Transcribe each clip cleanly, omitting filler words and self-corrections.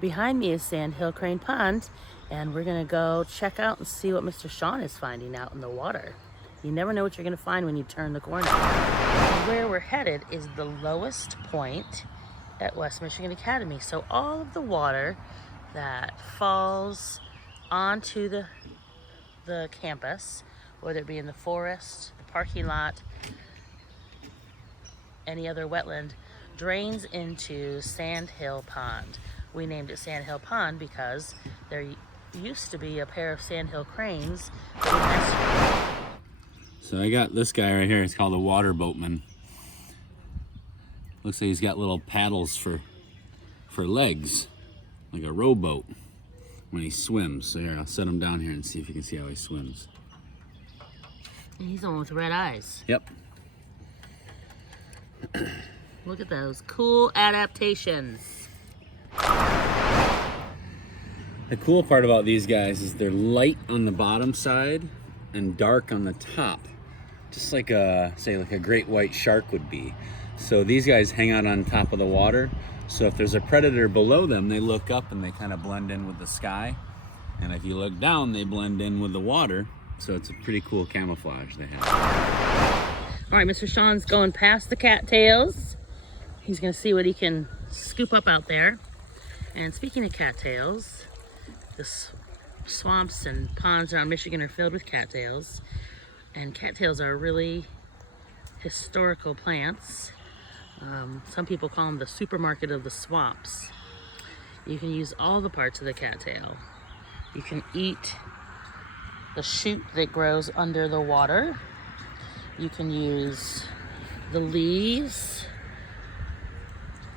Behind me is Sandhill Crane Pond, and we're gonna go check out and see what Mr. Sean is finding out in the water. You never know what you're gonna find when you turn the corner. Where we're headed is the lowest point at West Michigan Academy. So all of the water that falls onto the campus, whether it be in the forest, the parking lot, any other wetland, drains into Sandhill Pond. We named it Sandhill Pond because there used to be a pair of sandhill cranes. So I got this guy right here. It's called a water boatman. Looks like he's got little paddles for legs, like a rowboat when he swims. So here, I'll set him down here and see if you can see how he swims. He's the one with red eyes. Yep. Look at those cool adaptations. The cool part about these guys is they're light on the bottom side and dark on the top, just like say like a great white shark would be. So these guys hang out on top of the water. So if there's a predator below them, they look up and they kind of blend in with the sky. And if you look down, they blend in with the water. So it's a pretty cool camouflage they have. All right, Mr. Sean's going past the cattails. He's gonna see what he can scoop up out there. And speaking of cattails, the swamps and ponds around Michigan are filled with cattails. And cattails are really historical plants. Some people call them the supermarket of the swamps. You can use all the parts of the cattail. You can eat the shoot that grows under the water. You can use the leaves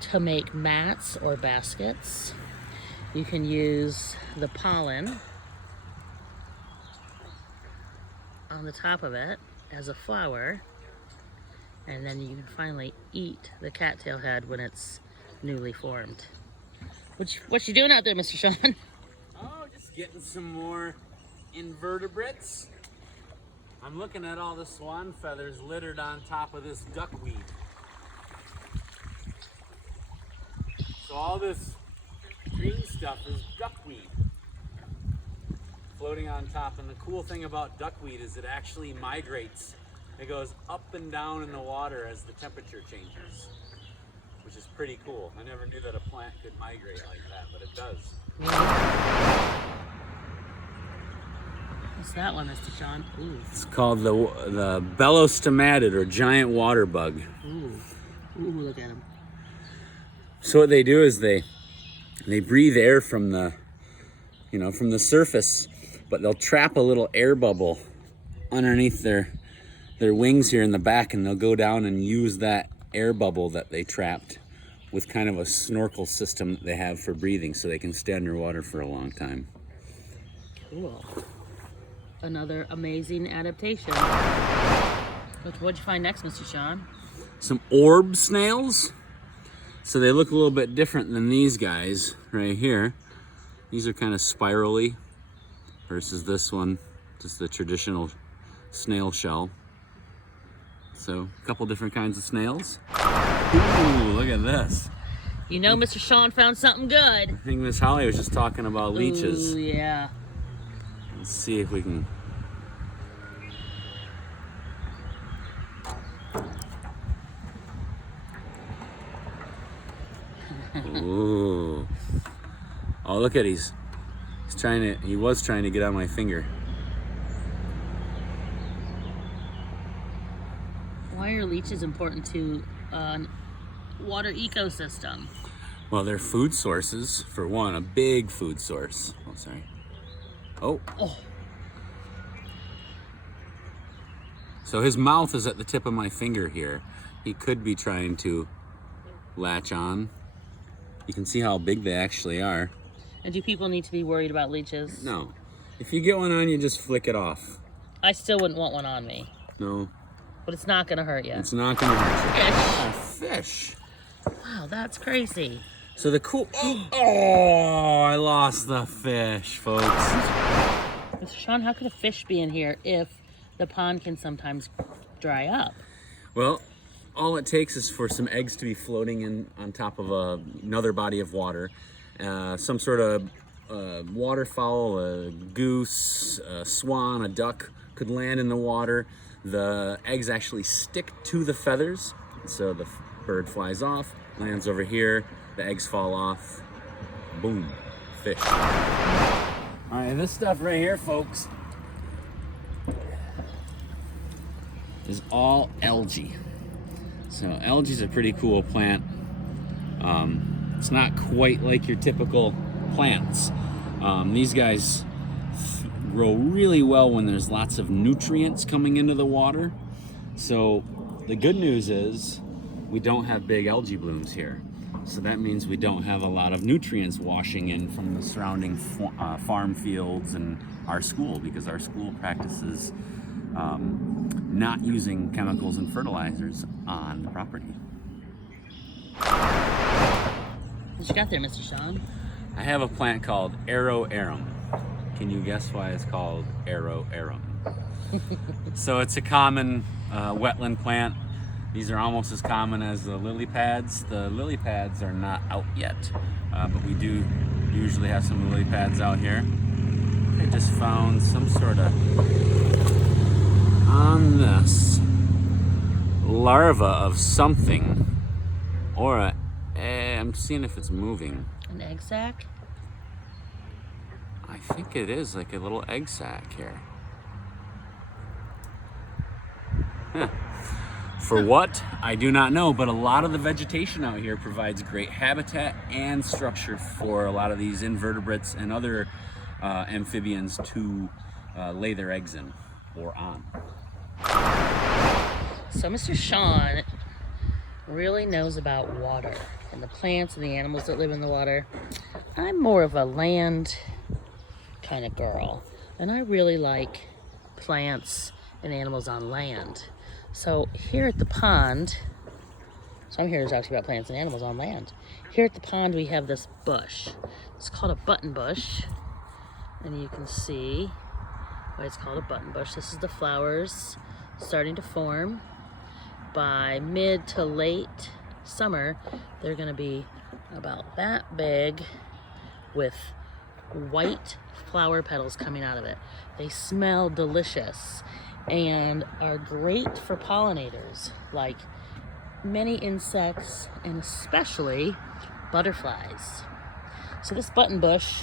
to make mats or baskets. You can use the pollen on the top of it as a flower. And then you can finally eat the cattail head when it's newly formed. What you doing out there, Mr. Sean? Oh, just getting some more invertebrates. I'm looking at all the swan feathers littered on top of this duckweed. So all this green stuff is duckweed floating on top. And the cool thing about duckweed is it actually migrates. It goes up and down in the water as the temperature changes, which is pretty cool. I never knew that a plant could migrate like that, but it does. What's that one, Mr. Sean? Ooh. It's called the bellostomatid, or giant water bug. Ooh, look at him. So what they do is they breathe air from the surface, but they'll trap a little air bubble underneath their wings here in the back, and they'll go down and use that air bubble that they trapped with kind of a snorkel system that they have for breathing, so they can stay underwater for a long time. Cool. Another amazing adaptation. What'd you find next, Mr. Sean? Some orb snails. So they look a little bit different than these guys right here. These are kind of spirally versus this one, just the traditional snail shell. So a couple different kinds of snails. Ooh, look at this. You know Mr. Sean found something good. I think Miss Holly was just talking about leeches. Ooh, yeah. Let's see if we can. Ooh. Oh, look at he was trying to get on my finger. Why are leeches important to water ecosystem? Well, they're food sources, for one, a big food source. Oh, sorry. Oh. So his mouth is at the tip of my finger here. He could be trying to latch on. You can see how big they actually are. And do people need to be worried about leeches? No. If you get one on, you just flick it off. I still wouldn't want one on me. No. But it's not gonna hurt you. It's not gonna hurt you. Fish. A fish. Wow, that's crazy. So the cool, oh, I lost the fish, folks. Mr. Sean, how could a fish be in here if the pond can sometimes dry up? Well, all it takes is for some eggs to be floating in on top of another body of water, some sort of waterfowl, a goose, a swan, a duck could land in the water. The eggs actually stick to the feathers, so the bird flies off, lands over here, the eggs fall off, boom, fish. All right, this stuff right here, folks, is all algae. So algae is a pretty cool plant. It's not quite like your typical plants. These guys grow really well when there's lots of nutrients coming into the water. So the good news is we don't have big algae blooms here. So that means we don't have a lot of nutrients washing in from the surrounding farm fields and our school, because our school practices not using chemicals and fertilizers on the property. What you got there, Mr. Sean? I have a plant called Arum. Can you guess why it's called Arum? So it's a common wetland plant. These are almost as common as the lily pads. The lily pads are not out yet, but we do usually have some lily pads out here. I just found some sort of, on this, larva of something, or I'm seeing if it's moving. An egg sac? I think it is like a little egg sac here. Huh. For what? I do not know, but a lot of the vegetation out here provides great habitat and structure for a lot of these invertebrates and other amphibians to lay their eggs in or on. So Mr. Sean really knows about water and the plants and the animals that live in the water. I'm more of a land kind of girl, and I really like plants and animals on land. So here at the pond, so I'm here to talk to you about plants and animals on land. Here at the pond we have this bush. It's called a button bush, and you can see why it's called a button bush. This is the flowers starting to form. By mid to late summer, they're going to be about that big with white flower petals coming out of it. They smell delicious and are great for pollinators, like many insects and especially butterflies. So this button bush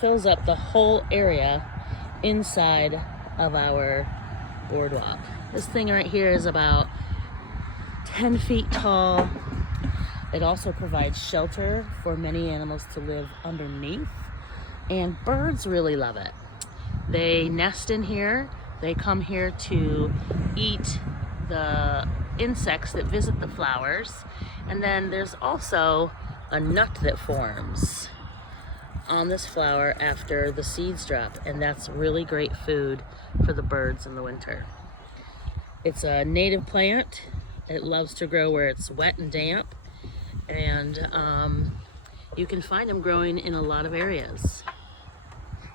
fills up the whole area inside of our boardwalk. This thing right here is about 10 feet tall. It also provides shelter for many animals to live underneath, and birds really love it. They nest in here. They come here to eat the insects that visit the flowers, and then there's also a nut that forms on this flower after the seeds drop, and that's really great food for the birds in the winter. It's a native plant. It loves to grow where it's wet and damp, and you can find them growing in a lot of areas.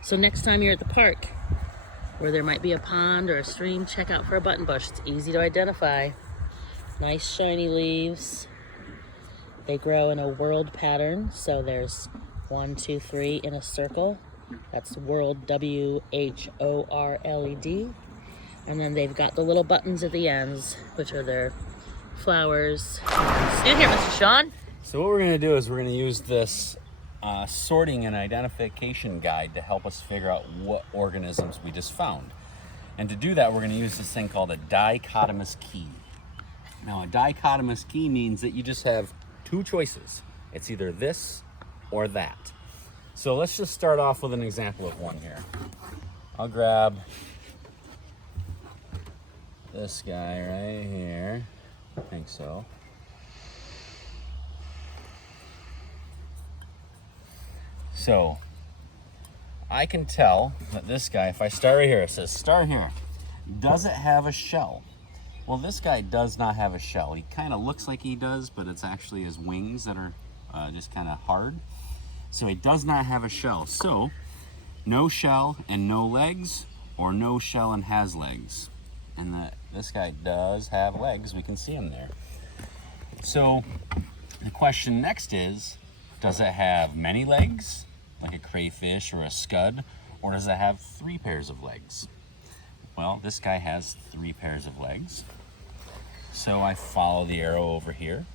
So next time you're at the park where there might be a pond or a stream, check out for a button bush. It's easy to identify. Nice shiny leaves. They grow in a whorled pattern, so there's 1, 2, 3 in a circle. That's whorled, W-H-O-R-L-E-D. And then they've got the little buttons at the ends, which are their flowers. Stand here, Mr. Sean. So what we're going to do is we're going to use this sorting and identification guide to help us figure out what organisms we just found. And to do that, we're going to use this thing called a dichotomous key. Now, a dichotomous key means that you just have two choices. It's either this or that. So let's just start off with an example of one here. I'll grab this guy right here. I think so. So I can tell that this guy, if I start right here, it says start here. Does it have a shell? Well, this guy does not have a shell. He kind of looks like he does, but it's actually his wings that are just kind of hard. So he does not have a shell. So no shell and no legs, or no shell and has legs. And this guy does have legs. We can see him there. So the question next is, Does it have many legs, like a crayfish or a scud, or does it have 3 pairs of legs? Well, this guy has 3 pairs of legs. So I follow the arrow over here.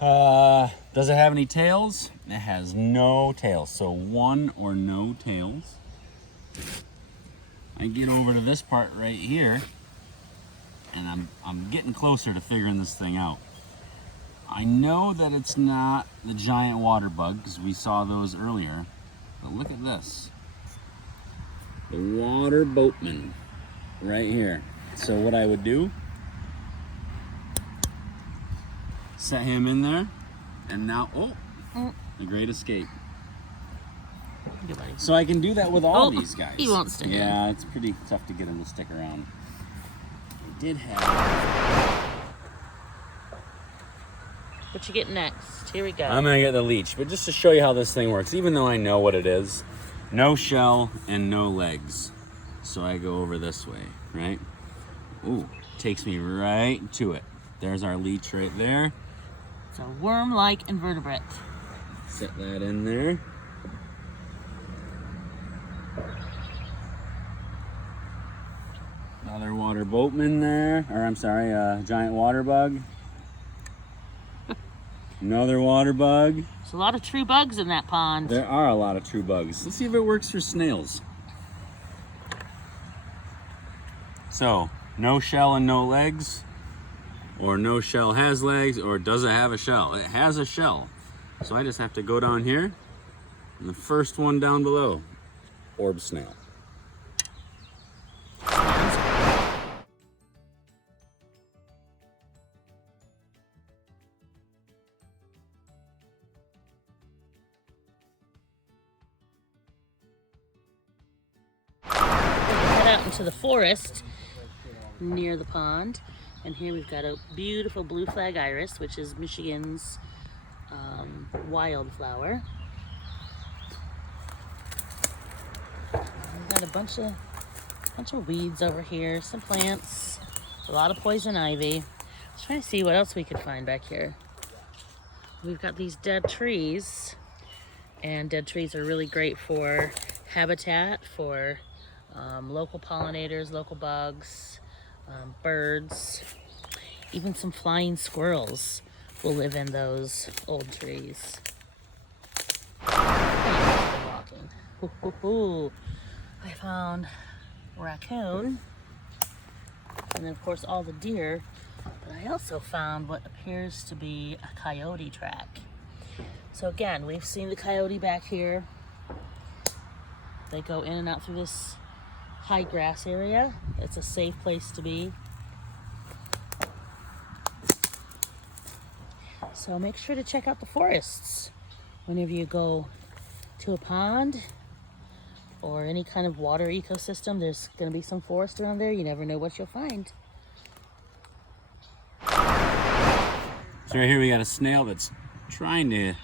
Does it have any tails? It has no tails, so 1 or no tails. I get over to this part right here, and I'm getting closer to figuring this thing out. I know that it's not the giant water bug because we saw those earlier, but look at this. The water boatman right here. So what I would do, set him in there, and now, the great escape. So I can do that with all these guys. He won't stick Yeah, it's pretty tough to get him to stick around. I did have... What you get next? Here we go. I'm gonna get the leech, but just to show you how this thing works, even though I know what it is, no shell and no legs. So I go over this way, right? Ooh, takes me right to it. There's our leech right there. It's a worm-like invertebrate. Set that in there. Another water boatman there, or I'm sorry, giant water bug. Another water bug. There's a lot of true bugs in that pond. There are a lot of true bugs. Let's see if it works for snails. So, no shell and no legs, or no shell has legs, or does it have a shell? It has a shell. So I just have to go down here, and the first one down below, orb snail. Head out into the forest near the pond, and here we've got a beautiful blue flag iris, which is Michigan's wildflower. We've got a bunch of weeds over here, some plants, a lot of poison ivy. Let's try to see what else we could find back here. We've got these dead trees, and dead trees are really great for habitat for local pollinators, local bugs, birds, even some flying squirrels will live in those old trees. Walking. I found a raccoon, and then of course all the deer, but I also found what appears to be a coyote track. So again, we've seen the coyote back here. They go in and out through this high grass area. It's a safe place to be. So make sure to check out the forests whenever you go to a pond or any kind of water ecosystem. There's going to be some forest around there. You never know what you'll find. So right here we got a snail that's trying to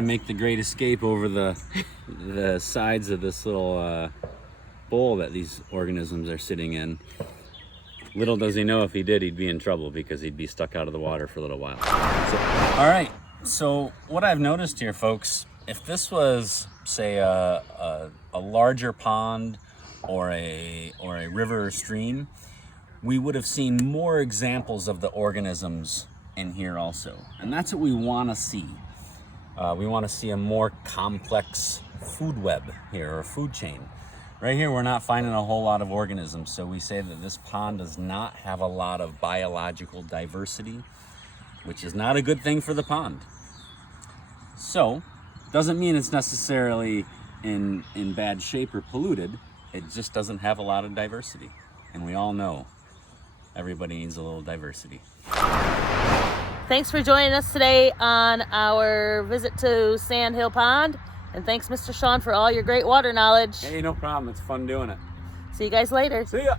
make the great escape over the sides of this little bowl that these organisms are sitting in. Little does he know if he did, he'd be in trouble because he'd be stuck out of the water for a little while. All right, so what I've noticed here, folks, if this was, say, a larger pond or a river or stream, we would have seen more examples of the organisms in here also. And that's what we want to see. We want to see a more complex food web here, or food chain. Right here, we're not finding a whole lot of organisms, so we say that this pond does not have a lot of biological diversity, which is not a good thing for the pond. So, doesn't mean it's necessarily in bad shape or polluted. It just doesn't have a lot of diversity. And we all know everybody needs a little diversity. Thanks for joining us today on our visit to Sand Hill Pond. And thanks, Mr. Sean, for all your great water knowledge. Hey, no problem. It's fun doing it. See you guys later. See ya.